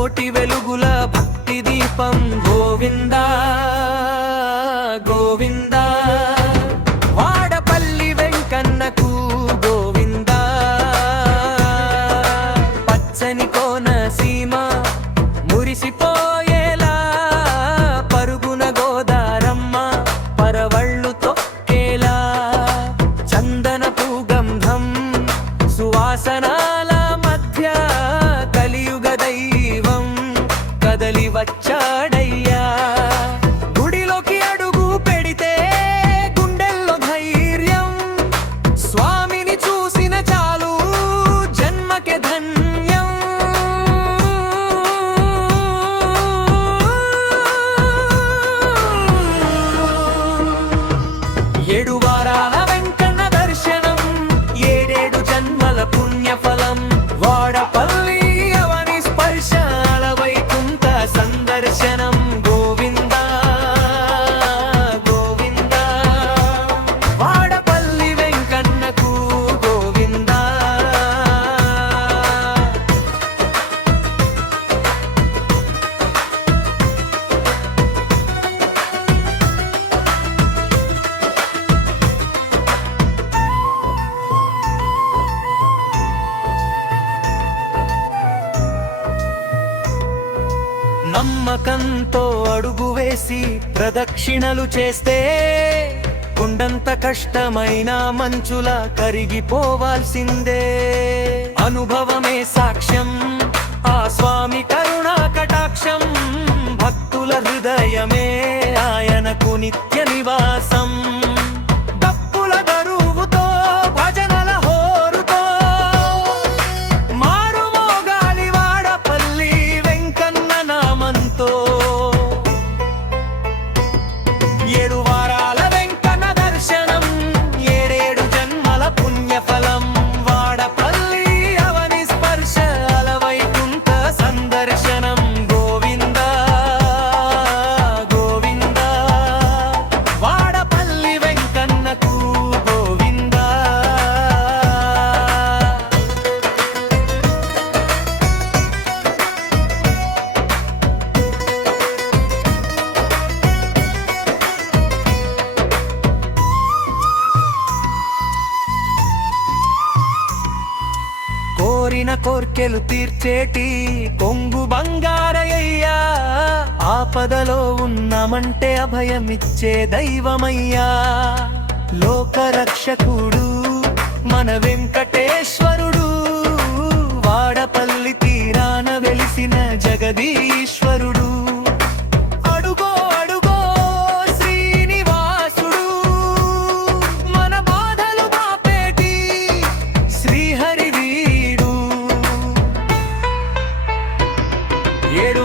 కోటి వెలుగుల భక్తి దీపం గోవిందా గోవిందా వాడపల్లి వెంకన్నకు గోవిందా పచ్చని కోన సీమ మురిసిపోయేలా పరుగున గోదారమ్మ పరవళ్ళు తొక్కేలా చందనపు గంధం సువాసనాల మధ్య కలియుగ దైవం కదలి వచ్చాడయ్యా గుడిలోకి అడుగు పెడితే గుండెల్లో ధైర్యం స్వామిని చూసిన చాలు జన్మకే ధన్యం ఏడు వారాల వెంకన్న దర్శనం ఏడేడు జన్మల పుణ్యఫలం వాడపల్లి అవని స్పర్శాల వైకుంఠ సందర్శనం గోవిందా గోవిందా వాడపల్లి వెంకన్నకు గోవిందా నమ్మకంతో అడుగు వేసి ప్రదక్షిణలు చేస్తే కొండంత కష్టమైన మంచులా కరిగిపోవాల్సిందే అనుభవమే సాక్ష్యం ఆ స్వామి కరుణా కటాక్షం భక్తుల హృదయమే ఆయనకు నిత్య నివాసం డప్పుల దరువుతో భజనల హోరుతో మారుమోగాలి వాడపల్లి వెంకన్న నామంతో ఏడు వారాల వెంకన్న దర్శనం ఏడేడు జన్మల పుణ్యఫలం వాడపల్లి అవని స్పర్శాల వైకుంఠ సందర్శనం గోవిందా గోవిందా వాడపల్లి వెంకన్నకు గోవిందా కోరిన కోర్కెలు తీర్చేటి కొంగు బంగారయ్యా ఆపదలో ఉన్నామంటే అభయమిచ్చే దైవమయ్యా లోకరక్షకుడు మన వెంకటేశ్వరుడు వాడపల్లి తీరాన వెలిసిన జగదీశ్వరుడు అడుగో అడుగో శ్రీనివాసుడు మన బాధలు బాపేటి శ్రీహరి వీడు ఏడు